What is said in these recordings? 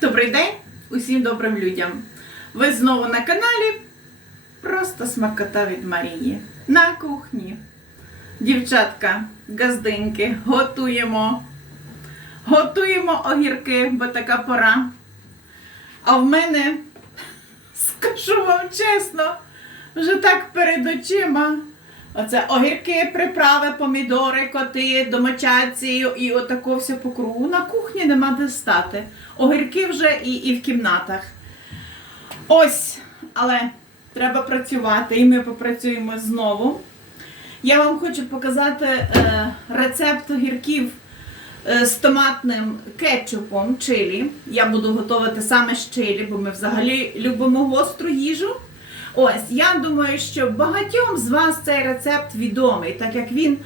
Добрий день усім добрим людям. Ви знову на каналі Просто смакота від Марії. На кухні. Дівчатка, газдинки, готуємо. Готуємо огірки, бо така пора. А в мене, скажу вам чесно, вже так перед очима. Оце огірки, приправи, помідори, коти, домочадці і отако все по кругу. На кухні нема де стати. Огірки вже і, і в кімнатах. Ось, але треба працювати, і ми попрацюємо знову. Я вам хочу показати е, рецепт огірків е, з томатним кетчупом чилі. Я буду готувати саме з чилі, бо ми взагалі любимо гостру їжу. Ось, я думаю, що багатьом з вас цей рецепт відомий, так як він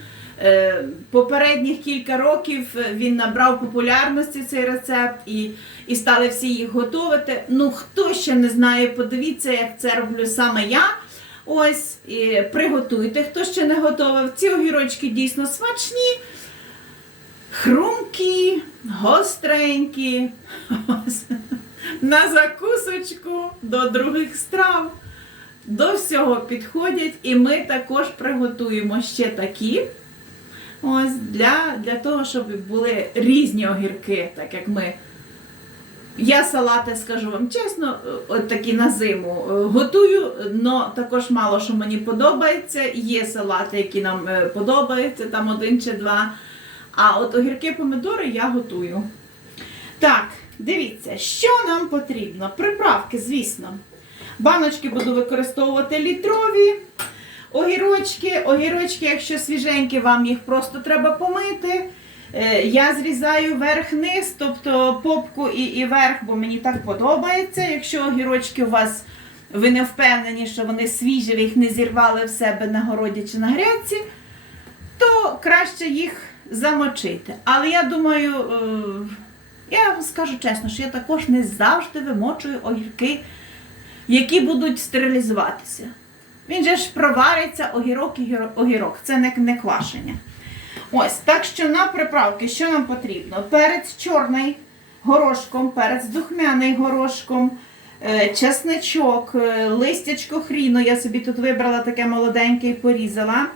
е, попередніх кілька років е, він набрав популярності цей рецепт і, і стали всі їх готувати. Ну, хто ще не знає, подивіться, як це роблю саме я. Ось, і приготуйте, хто ще не готовив. Ці огірочки дійсно смачні, хрумкі, гостренькі. Ось. На закусочку до других страв. До всього підходять, і ми також приготуємо ще такі. Ось для, для того, щоб були різні огірки, так як ми. Я салати, скажу вам чесно, от такі на зиму е, готую, але також мало що мені подобається. Є салати, які нам е, подобаються, там один чи два. А от огірки помідори я готую. Так, дивіться, що нам потрібно? Приправки, звісно. Баночки буду використовувати літрові. Огірочки, огірочки, якщо свіженькі, вам їх просто треба помити. Е, Я зрізаю верх-низ, тобто попку і, і верх, бо мені так подобається. Якщо огірочки у вас ви не впевнені, що вони свіжі, ви їх не зірвали в себе на городі чи на грядці, то краще їх замочити. Але я думаю, е, я вам скажу чесно, що я також не завжди вимочую огірки які будуть стерилізуватися. Він же ж провариться огірок і огірок. Це не, не квашення. Ось, так що на приправки, що нам потрібно? Перець чорний горошком, перець духмяний горошком, е, чесничок, е, листячко хріну. Я собі тут вибрала таке молоденьке і порізала.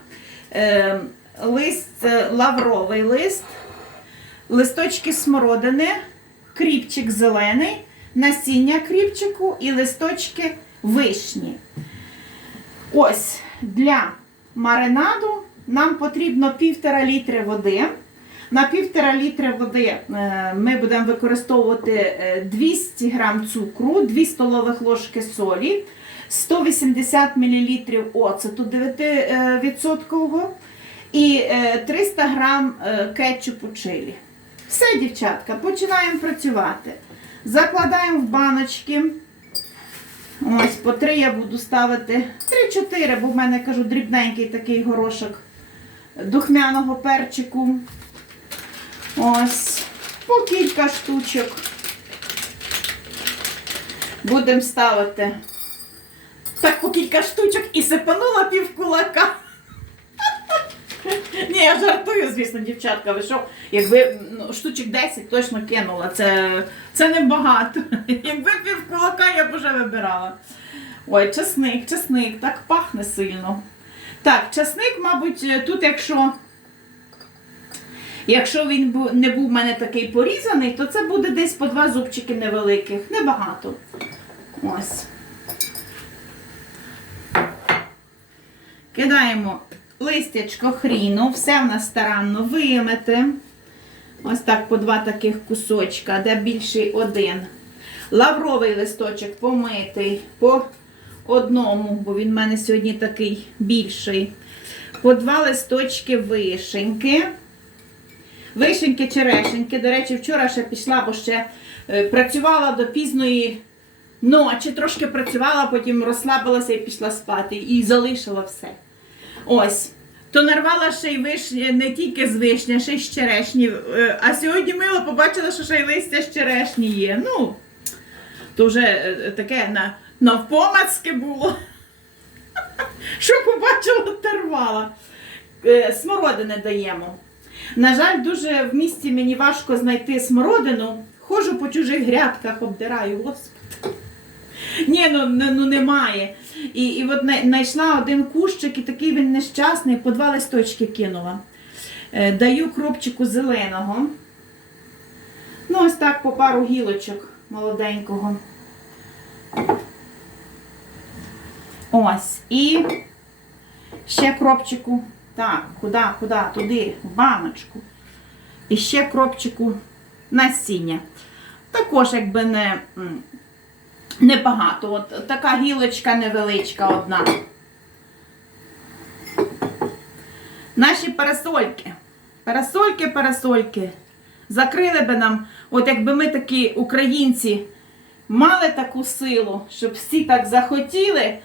Е, Лист, лавровий лист, листочки смородини, кріпчик зелений, насіння кріпчику і листочки вишні. Ось для маринаду нам потрібно півтора літри води. На півтора літри води е, ми будемо використовувати е, 200 грам цукру, 2 столових ложки солі, 180 мл оцету 9% і е, 300 грам е, кетчупу чилі. Все, дівчатка, починаємо працювати. Закладаємо в баночки. Ось, по три я буду ставити 3-4, бо в мене кажу дрібненький такий горошок духмяного перчику. Ось, по кілька штучок. Будемо ставити. Так, по кілька штучок і сипанула пів кулака. Ні, я жартую, звісно, дівчатка. Ви що? Якби ну, штучок 10 точно кинула. Це, це небагато. Якби пів кулака я б уже вибирала. Ой, часник, часник, так пахне сильно. Так, часник, мабуть, тут, якщо. Якщо він не був в мене такий порізаний, то це буде десь по два зубчики невеликих. Небагато. Ось. Кидаємо листячко хріну, все в нас старанно вимити. Ось так по два таких кусочка, де більший один. Лавровий листочок помитий по одному, бо він в мене сьогодні такий більший. По два листочки вишеньки. Вишеньки черешеньки. До речі, вчора ще пішла, бо ще е, працювала до пізної ночі, трошки працювала, потім розслабилася і пішла спати. І залишила все. Ось. То нарвала ще й вишні, не тільки з вишня, ще й з черешні. Е, А сьогодні мило побачила, що ще й листя з черешні є. Ну, то вже е, таке на, навпомацьке було. Що побачила, те рвала. Е, Смородини даємо. На жаль, дуже в місті мені важко знайти смородину. Ходжу по чужих грядках, обдираю, господи. Ні, ну, ну ну, немає. І, і от знайшла один кущик, і такий він нещасний, по два листочки кинула. Е, даю кропчику зеленого. Ну, ось так по пару гілочок молоденького. Ось. І ще кропчику. Так, куди, куди? Туди, в баночку. І ще кропчику насіння. Також, якби не, небагато. От така гілочка невеличка одна. Наші парасольки. Парасольки, парасольки. Закрили би нам, от якби ми такі українці мали таку силу, щоб всі так захотіли.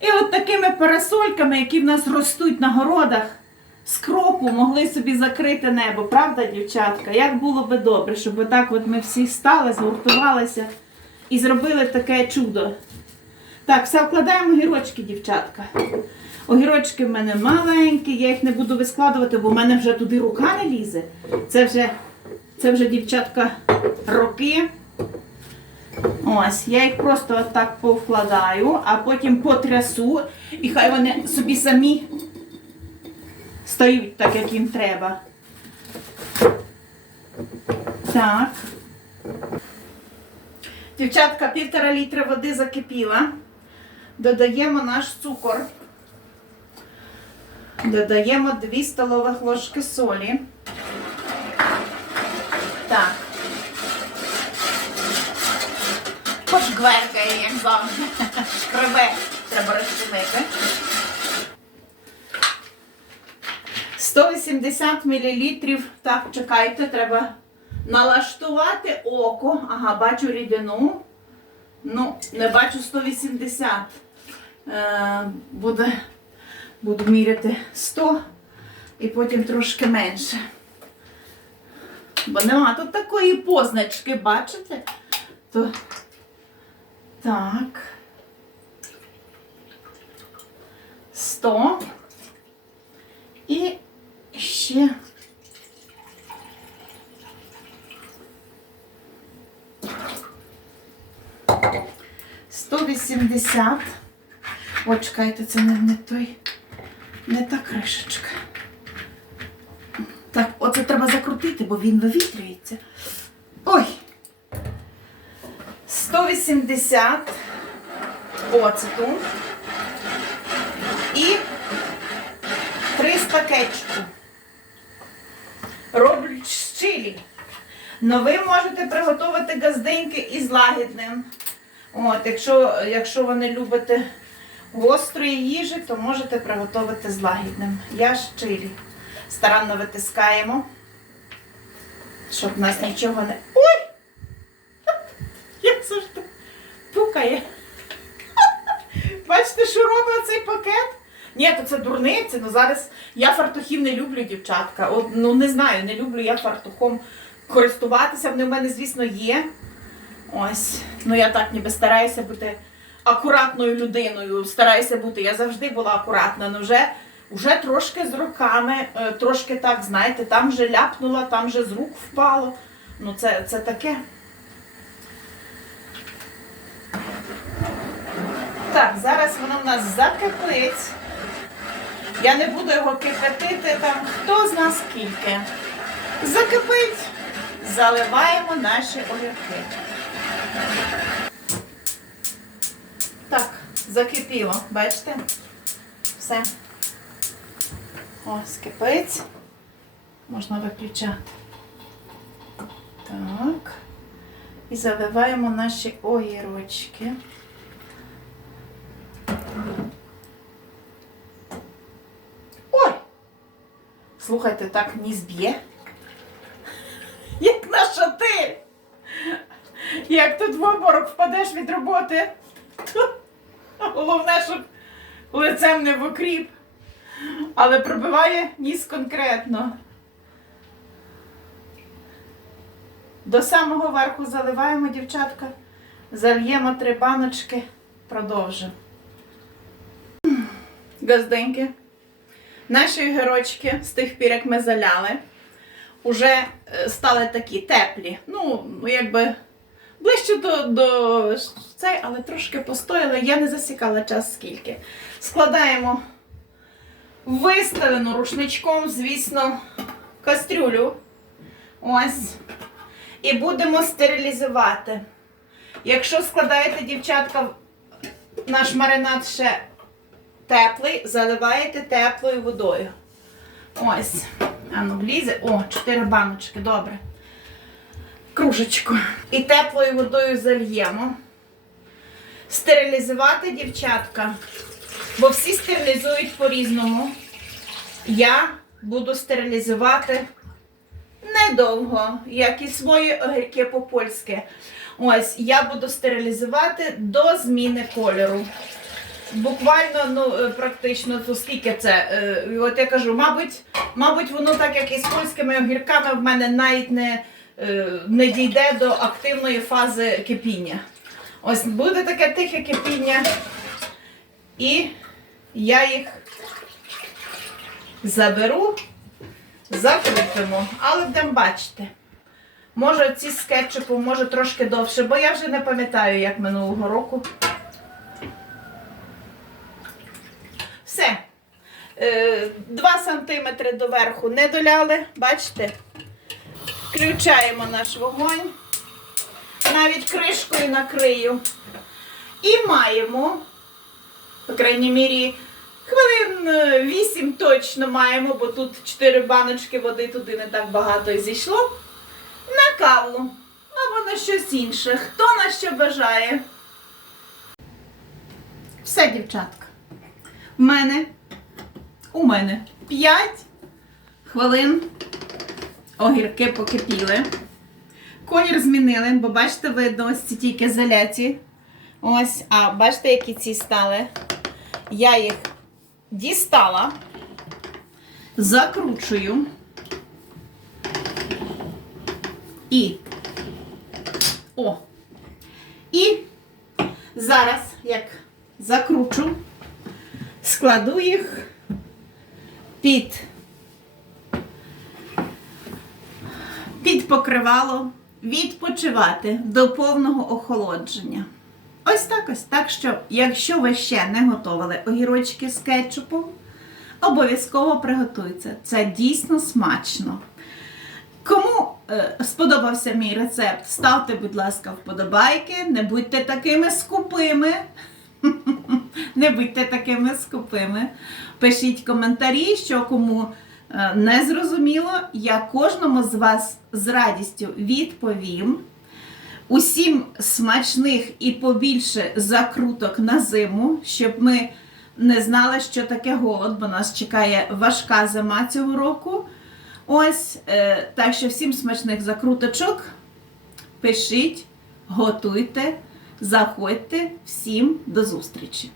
І от такими парасольками, які в нас ростуть на городах, з кропу могли собі закрити небо, правда, дівчатка? Як було би добре, щоб отак от ми всі стали, згуртувалися і зробили таке чудо. Так, все вкладаємо огірочки, дівчатка. Огірочки в мене маленькі, я їх не буду вискладувати, бо в мене вже туди рука не лізе. Це вже, це вже дівчатка, роки. Ось, я їх просто так повкладаю, а потім потрясу, і хай вони собі самі стають так, як їм треба. Так. Дівчатка, півтора літра води закипіла. Додаємо наш цукор. Додаємо 2 столових ложки солі. Так. Пошкверкає, як завжди. Шкребе. Треба розчинити. 180 мл. Так, чекайте, треба налаштувати око. Ага, бачу рідину. Ну, не бачу 180. Е, буде, буду міряти 100 і потім трошки менше. Бо нема тут такої позначки, бачите? То так. 100. І ще. Сто вісімдесят. О, чекайте, це не, не той, не та кришечка. Так, оце треба закрутити, бо він вивітрюється. Ой! 180 оцету і 300 кетчупу. Роблю з чилі. Но ви можете приготувати газденьки із лагідним. От, якщо, якщо ви не любите гострої їжі, то можете приготувати з лагідним. Я з чилі. Старанно витискаємо, щоб в нас нічого не. Ой! Як завжди пукає. Бачите, що робить цей пакет? Ні, то це дурниці. Ну зараз я фартухів не люблю, дівчатка. От, ну не знаю, не люблю я фартухом користуватися. Вони в мене, звісно, є. Ось. Ну я так ніби стараюся бути акуратною людиною. Стараюся бути. Я завжди була акуратна. Ну вже, вже трошки з роками, е, трошки так, знаєте, там вже ляпнула, там вже з рук впало. Ну це, це таке. Так, зараз воно в нас закипить. Я не буду його кипятити там хто з нас скільки. Закипить, заливаємо наші огірки. Так, закипіло, бачите? Все. О, скипить. Можна виключати. Так. І заливаємо наші огірочки. Ой! Слухайте, так ніс б'є. Як на шати. Як тут в обморок впадеш від роботи. Головне, щоб лицем не в окріп. Але пробиває ніс конкретно. До самого верху заливаємо, дівчатка. Зальємо три баночки. Продовжимо. Газденьки. Наші огірочки з тих пір, як ми заляли. вже е, стали такі теплі. Ну, якби ближче до, до цей, але трошки постояли. Я не засікала час скільки. Складаємо виставлену рушничком, звісно, кастрюлю. Ось. І будемо стерилізувати. Якщо складаєте, дівчатка, наш маринад ще теплий, заливаєте теплою водою. Ось. А ну влізе. О, чотири баночки, добре. Кружечку. І теплою водою зальємо. Стерилізувати, дівчатка. Бо всі стерилізують по-різному. Я буду стерилізувати недовго, як і свої огірки по-польськи. Ось, я буду стерилізувати до зміни кольору. Буквально, ну, е, практично, то скільки це? Е, От я кажу, мабуть, мабуть, воно так, як і з польськими огірками, в мене навіть не, не дійде до активної фази кипіння. Ось буде таке тихе кипіння. І я їх заберу, закрутимо. Але будемо бачити. Може ці з кетчупом, може трошки довше, бо я вже не пам'ятаю, як минулого року. Все. Е, Два сантиметри доверху не доляли, бачите? Включаємо наш вогонь. Навіть кришкою накрию. І маємо, по крайній мірі, хвилин е, 8 точно маємо, бо тут 4 баночки води туди не так багато і зійшло. На каву або на щось інше. Хто на що бажає? Все, дівчатка. У мене, у мене 5 хвилин огірки покипіли. Колір змінили, бо бачите, видно, ось ці тільки заляті. Ось, а бачите, які ці стали. Я їх дістала, закручую. І. О. І зараз, як закручу, складу їх під, під покривало відпочивати до повного охолодження. Ось так ось. Так що, якщо ви ще не готували огірочки з кетчупом, обов'язково приготуйте. Це дійсно смачно. Кому е, сподобався мій рецепт, ставте, будь ласка, вподобайки. Не будьте такими скупими. Не будьте такими скупими. Пишіть коментарі, що кому е, не зрозуміло. Я кожному з вас з радістю відповім. Усім смачних і побільше закруток на зиму, щоб ми не знали, що таке голод, бо нас чекає важка зима цього року. Ось, е, так що всім смачних закруточок. Пишіть, готуйте, заходьте. Всім до зустрічі!